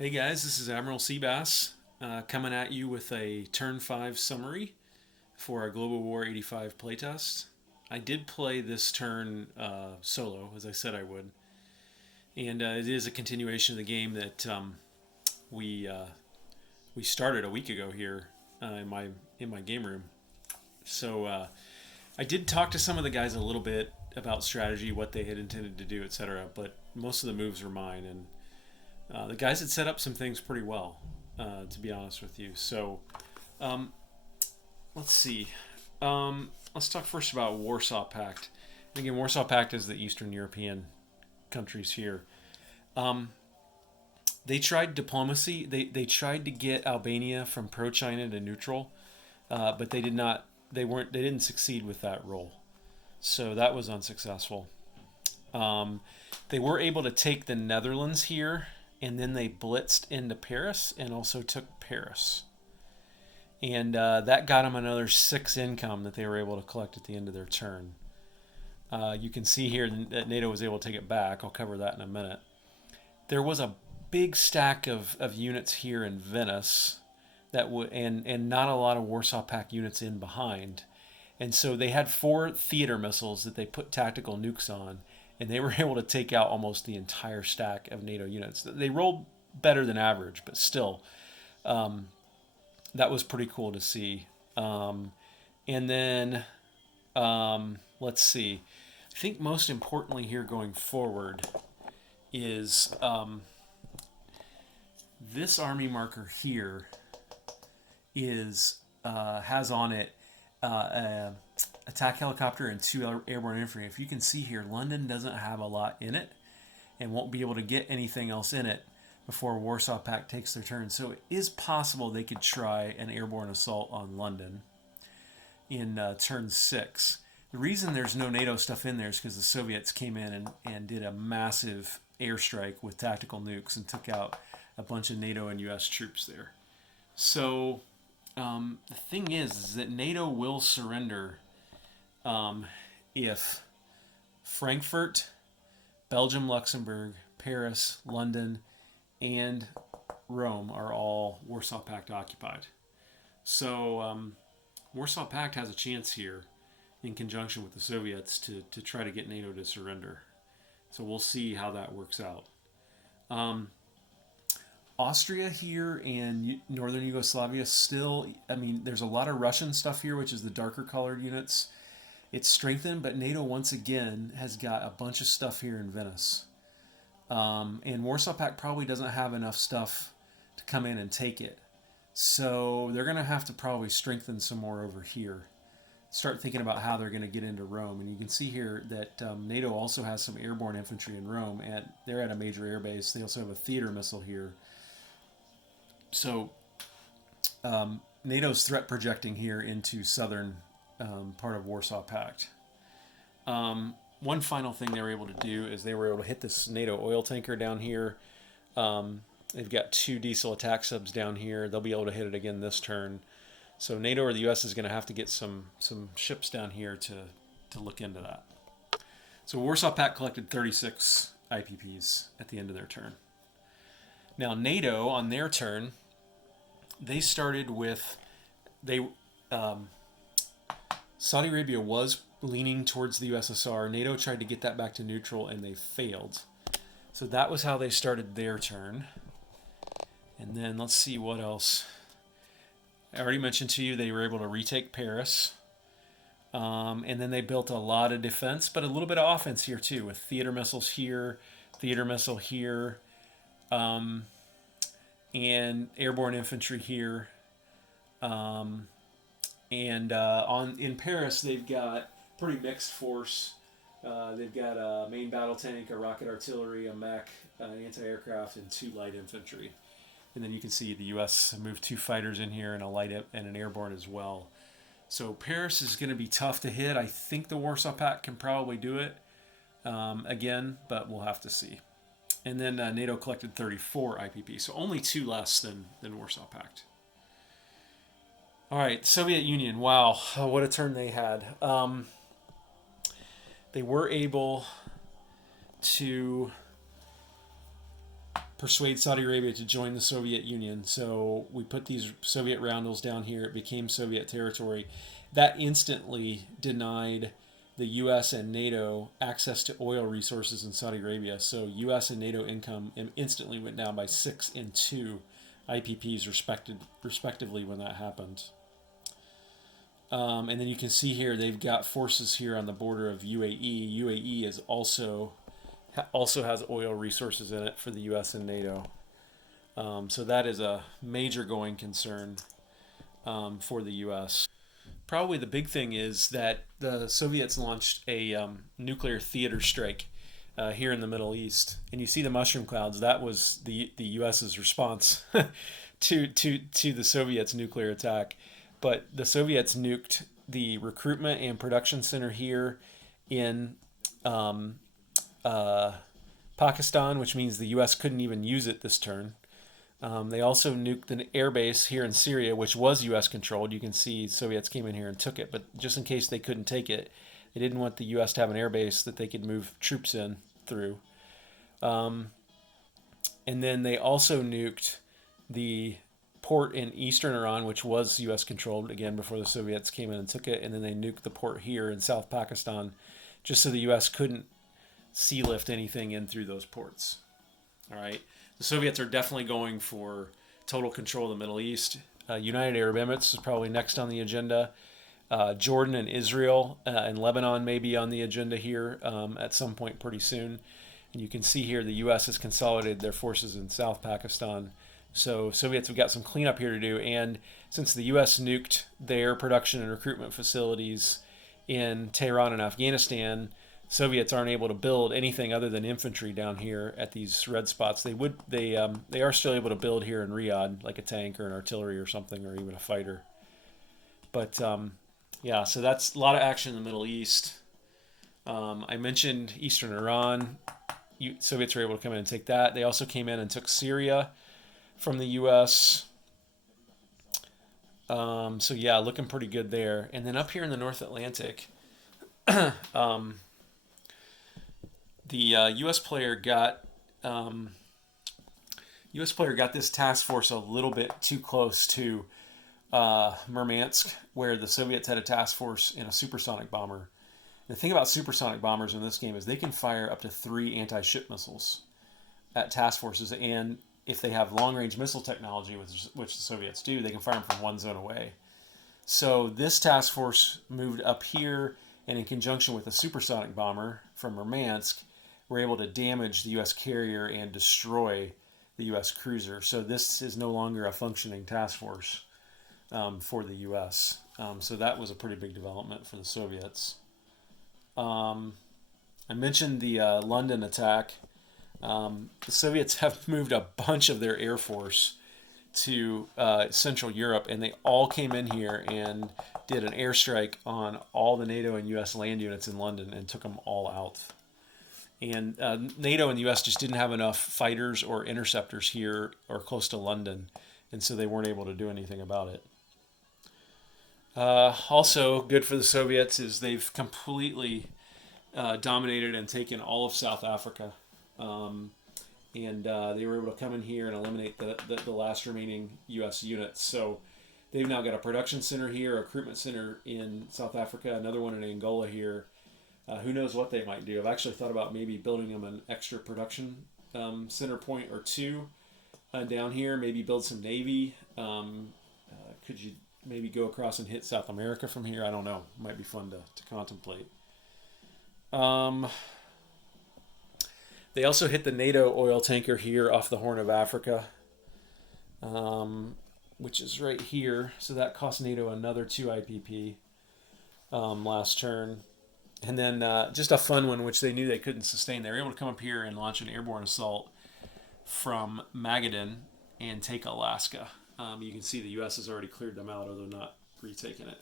Hey guys, this is Admiral Seabass coming at you with a Turn 5 summary for our Global War 85 playtest. I did play this turn solo, as I said I would, and it is a continuation of the game that we uh, we started a week ago here in my game room. So I did talk to some of the guys a little bit about strategy, what they had intended to do, etc. But most of the moves are mine, and the guys had set up some things pretty well, to be honest with you. So um, let's see. Let's talk first about Warsaw Pact. And again, Warsaw Pact is the Eastern European countries here. Um, they tried diplomacy. They tried to get Albania from pro China to neutral, but they did not. They weren't. They didn't succeed with that role. So that was unsuccessful. Um, they were able to take the Netherlands here, and then they blitzed into Paris and also took Paris. And that got them another 6 income that they were able to collect at the end of their turn. You can see here that NATO was able to take it back. I'll cover that in a minute. There was a big stack of units here in Venice that would and not a lot of Warsaw Pact units in behind. And so they had 4 theater missiles that they put tactical nukes on, and they were able to take out almost the entire stack of NATO units. They rolled better than average, but still, um, that was pretty cool to see. And then let's see. I think most importantly here going forward is this army marker here is has on it uh, attack helicopter and 2 airborne infantry. If you can see here, London doesn't have a lot in it and won't be able to get anything else in it before Warsaw Pact takes their turn. So it is possible they could try an airborne assault on London in turn 6. The reason there's no NATO stuff in there is because the Soviets came in and did a massive airstrike with tactical nukes and took out a bunch of NATO and US troops there. So the thing is that NATO will surrender if Frankfurt, Belgium, Luxembourg, Paris, London, and Rome are all Warsaw Pact occupied. So Warsaw Pact has a chance here in conjunction with the Soviets to try to get NATO to surrender. So we'll see how that works out. Um, Austria here and northern Yugoslavia still, I mean, there's a lot of Russian stuff here, which is the darker colored units. It's strengthened, but NATO once again has got a bunch of stuff here in Venice. And Warsaw Pact probably doesn't have enough stuff to come in and take it. So they're going to have to probably strengthen some more over here. Start thinking about how they're going to get into Rome. And you can see here that NATO also has some airborne infantry in Rome. They're at a major air base. They also have a theater missile here. So NATO's threat projecting here into southern part of Warsaw Pact. One final thing they were able to do is they were able to hit this NATO oil tanker down here. They've got 2 diesel attack subs down here. They'll be able to hit it again this turn. So NATO or the U.S. is going to have to get some ships down here to look into that. So Warsaw Pact collected 36 IPPs at the end of their turn. Now NATO on their turn, they started with Saudi Arabia was leaning towards the USSR. NATO tried to get that back to neutral and they failed. So that was how they started their turn. And then let's see what else. I already mentioned to you they were able to retake Paris. And then they built a lot of defense, but a little bit of offense here too, with theater missiles here, theater missile here, and airborne infantry here. In Paris, they've got pretty mixed force. They've got a main battle tank, a rocket artillery, a mech, an anti-aircraft, and 2 light infantry. And then you can see the U.S. moved 2 fighters in here and a light and an airborne as well. So Paris is going to be tough to hit. I think the Warsaw Pact can probably do it again, but we'll have to see. And then NATO collected 34 IPP, so only 2 less than Warsaw Pact. All right, Soviet Union. Wow, what a turn they had. They were able to persuade Saudi Arabia to join the Soviet Union. So we put these Soviet roundels down here. It became Soviet territory. That instantly denied the U.S. and NATO access to oil resources in Saudi Arabia. So U.S. and NATO income instantly went down by 6 and 2 IPPs respectively when that happened. And then you can see here they've got forces here on the border of UAE. UAE is also has oil resources in it for the U.S. and NATO. So that is a major going concern for the U.S. Probably the big thing is that the Soviets launched a nuclear theater strike here in the Middle East, and you see the mushroom clouds. That was the U.S.'s response to the Soviets' nuclear attack. But the Soviets nuked the recruitment and production center here in Pakistan, which means the U.S. couldn't even use it this turn. They also nuked an air base here in Syria, which was U.S. controlled. You can see Soviets came in here and took it, but just in case they couldn't take it, they didn't want the U.S. to have an air base that they could move troops in through. And then they also nuked the port in eastern Iran, which was U.S. controlled, again, before the Soviets came in and took it. And then they nuked the port here in South Pakistan, just so the U.S. couldn't sea lift anything in through those ports. All right. The Soviets are definitely going for total control of the Middle East. United Arab Emirates is probably next on the agenda. Jordan and Israel and Lebanon may be on the agenda here at some point pretty soon. And you can see here the U.S. has consolidated their forces in South Pakistan. So Soviets have got some cleanup here to do. And since the U.S. nuked their production and recruitment facilities in Tehran and Afghanistan, Soviets aren't able to build anything other than infantry down here at these red spots. They are still able to build here in Riyadh, like a tank or an artillery or something, or even a fighter. But yeah, so that's a lot of action in the Middle East. I mentioned Eastern Iran. Soviets were able to come in and take that. They also came in and took Syria from the U.S. So yeah, looking pretty good there. And then up here in the North Atlantic, the U.S. player got this task force a little bit too close to Murmansk, where the Soviets had a task force in a supersonic bomber. The thing about supersonic bombers in this game is they can fire up to 3 anti-ship missiles at task forces, and if they have long-range missile technology, which the Soviets do, they can fire them from one zone away. So this task force moved up here, and in conjunction with a supersonic bomber from Murmansk, were able to damage the U.S. carrier and destroy the U.S. cruiser. So this is no longer a functioning task force for the U.S. So that was a pretty big development for the Soviets. I mentioned the London attack. The Soviets have moved a bunch of their air force to Central Europe, and they all came in here and did an airstrike on all the NATO and U.S. land units in London and took them all out. And NATO and the U.S. just didn't have enough fighters or interceptors here or close to London, and so they weren't able to do anything about it. Also, good for the Soviets is they've completely dominated and taken all of South Africa. And they were able to come in here and eliminate the last remaining U.S. units. So they've now got a production center here, a recruitment center in South Africa, another one in Angola here. Who knows what they might do. I've actually thought about maybe building them an extra production center point or two down here, maybe build some Navy. Could you maybe go across and hit South America from here? I don't know. Might be fun to contemplate. They also hit the NATO oil tanker here off the Horn of Africa, which is right here. So that cost NATO another 2 IPP last turn. And then just a fun one, which they knew they couldn't sustain. They were able to come up here and launch an airborne assault from Magadan and take Alaska. You can see the U.S. has already cleared them out, although not retaken it.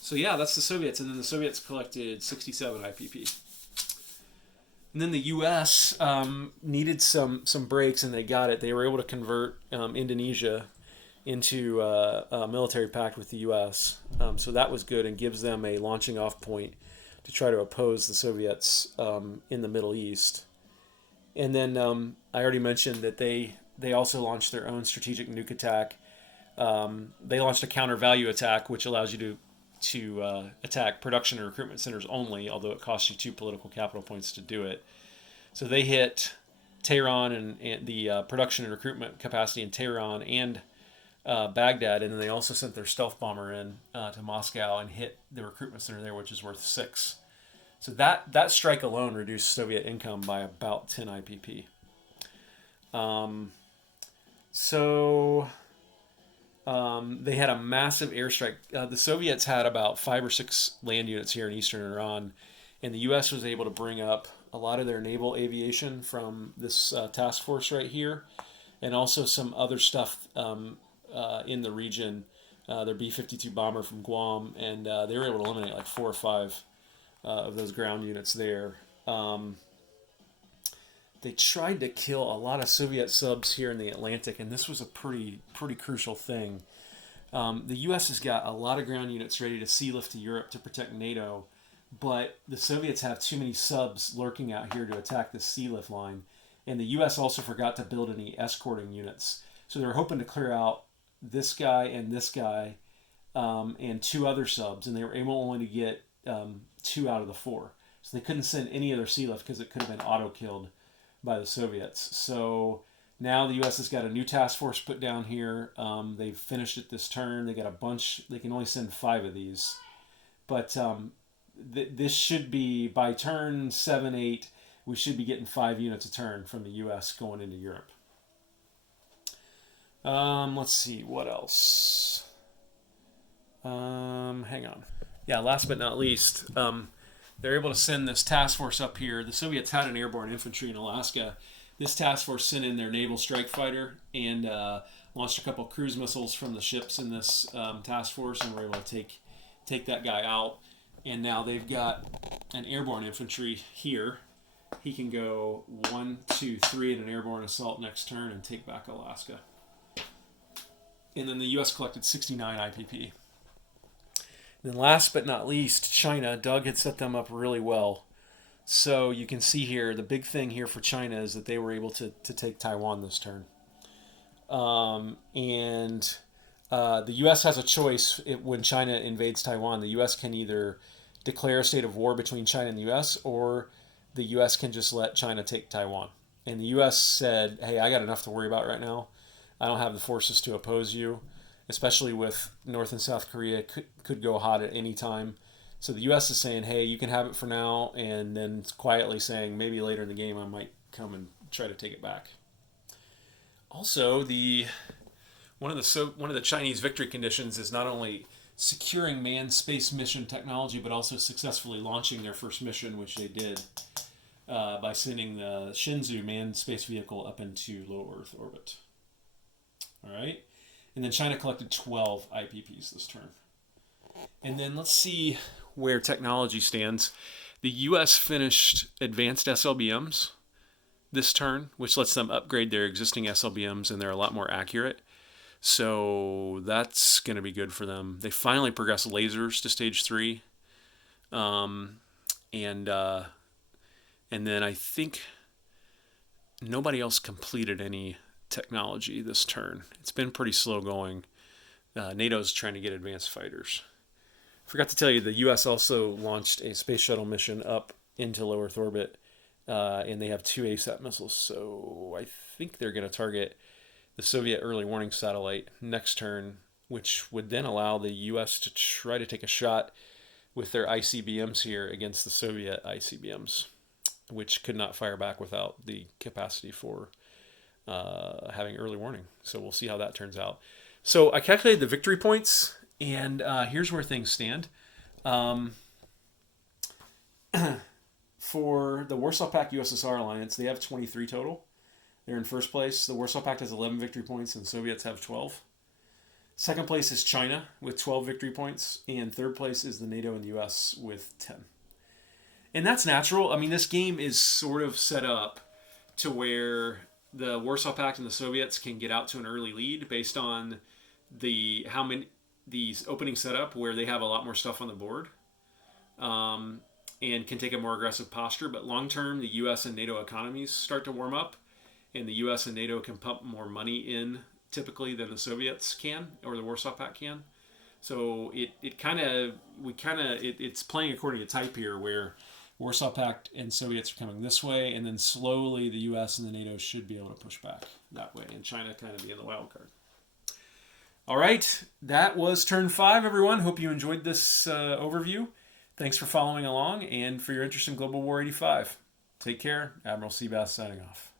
So yeah, that's the Soviets. And then the Soviets collected 67 IPP. And then the U.S. Needed some breaks, and they got it. They were able to convert Indonesia into a military pact with the U.S. So that was good and gives them a launching off point to try to oppose the Soviets in the Middle East. And then I already mentioned that they also launched their own strategic nuke attack. They launched a counter value attack, which allows you to attack production and recruitment centers only, although it costs you 2 political capital points to do it. So they hit Tehran and the production and recruitment capacity in Tehran and Baghdad, and then they also sent their stealth bomber in to Moscow and hit the recruitment center there, which is worth 6. So that strike alone reduced Soviet income by about 10 IPP. Um, so they had a massive airstrike. The Soviets had about 5 or 6 land units here in eastern Iran, and the U.S. was able to bring up a lot of their naval aviation from this task force right here, and also some other stuff in the region. Their B-52 bomber from Guam, and they were able to eliminate like 4 or 5 of those ground units there. They tried to kill a lot of Soviet subs here in the Atlantic, and this was a pretty crucial thing. The U.S. has got a lot of ground units ready to sea lift to Europe to protect NATO, but the Soviets have too many subs lurking out here to attack the sea lift line, and the U.S. also forgot to build any escorting units. So they were hoping to clear out this guy, and 2 other subs, and they were able only to get 2 out of the 4. So they couldn't send any other sea lift because it could have been auto killed by the Soviets. So now the U.S. has got a new task force put down here. They've finished it this turn. They got a bunch. They can only send 5 of these, but this should be by turn 7, 8. We should be getting 5 units a turn from the U.S. going into Europe. Let's see what else. Hang on. Yeah, last but not least, they're able to send this task force up here. The Soviets had an airborne infantry in Alaska. This task force sent in their naval strike fighter and launched a couple cruise missiles from the ships in this task force, and were able to take that guy out. And now they've got an airborne infantry here. He can go 1, 2, 3 in an airborne assault next turn and take back Alaska. And then the U.S. collected 69 IPP. And then last but not least, China. Doug had set them up really well. So you can see here, the big thing here for China is that they were able to take Taiwan this turn. And the U.S. has a choice when China invades Taiwan. The U.S. can either declare a state of war between China and the U.S., or the U.S. can just let China take Taiwan. And the U.S. said, hey, I got enough to worry about right now. I don't have the forces to oppose you, especially with North and South Korea could go hot at any time. So the U.S. is saying, hey, you can have it for now, and then quietly saying, maybe later in the game I might come and try to take it back. Also, one of the Chinese victory conditions is not only securing manned space mission technology, but also successfully launching their first mission, which they did by sending the Shenzhou manned space vehicle up into low Earth orbit. All right, and then China collected 12 IPPs this turn. And then let's see where technology stands. The U.S. finished advanced SLBMs this turn, which lets them upgrade their existing SLBMs, and they're a lot more accurate. So that's going to be good for them. They finally progressed lasers to stage 3. And then I think nobody else completed any technology this turn. It's been pretty slow going. NATO's trying to get advanced fighters. Forgot to tell you, the U.S. also launched a space shuttle mission up into low Earth orbit, and they have 2 ASAT missiles. So I think they're going to target the Soviet early warning satellite next turn, which would then allow the U.S. to try to take a shot with their ICBMs here against the Soviet ICBMs, which could not fire back without the capacity for having early warning. So we'll see how that turns out. So I calculated the victory points, and here's where things stand. For the Warsaw Pact USSR alliance, they have 23 total. They're in first place. The Warsaw Pact has 11 victory points, and Soviets have 12. Second place is China with 12 victory points, and third place is the NATO and the US with 10. And that's natural. I mean, this game is sort of set up to where the Warsaw Pact and the Soviets can get out to an early lead based on the opening setup, where they have a lot more stuff on the board. and can take a more aggressive posture. But long term, the U.S. and NATO economies start to warm up, and the U.S. and NATO can pump more money in typically than the Soviets can or the Warsaw Pact can. So it's playing according to type here, where Warsaw Pact and Soviets are coming this way, and then slowly the U.S. and the NATO should be able to push back that way, and China kind of being the wild card. All right, that was turn 5, everyone. Hope you enjoyed this overview. Thanks for following along and for your interest in Global War 85. Take care. Admiral Seabass signing off.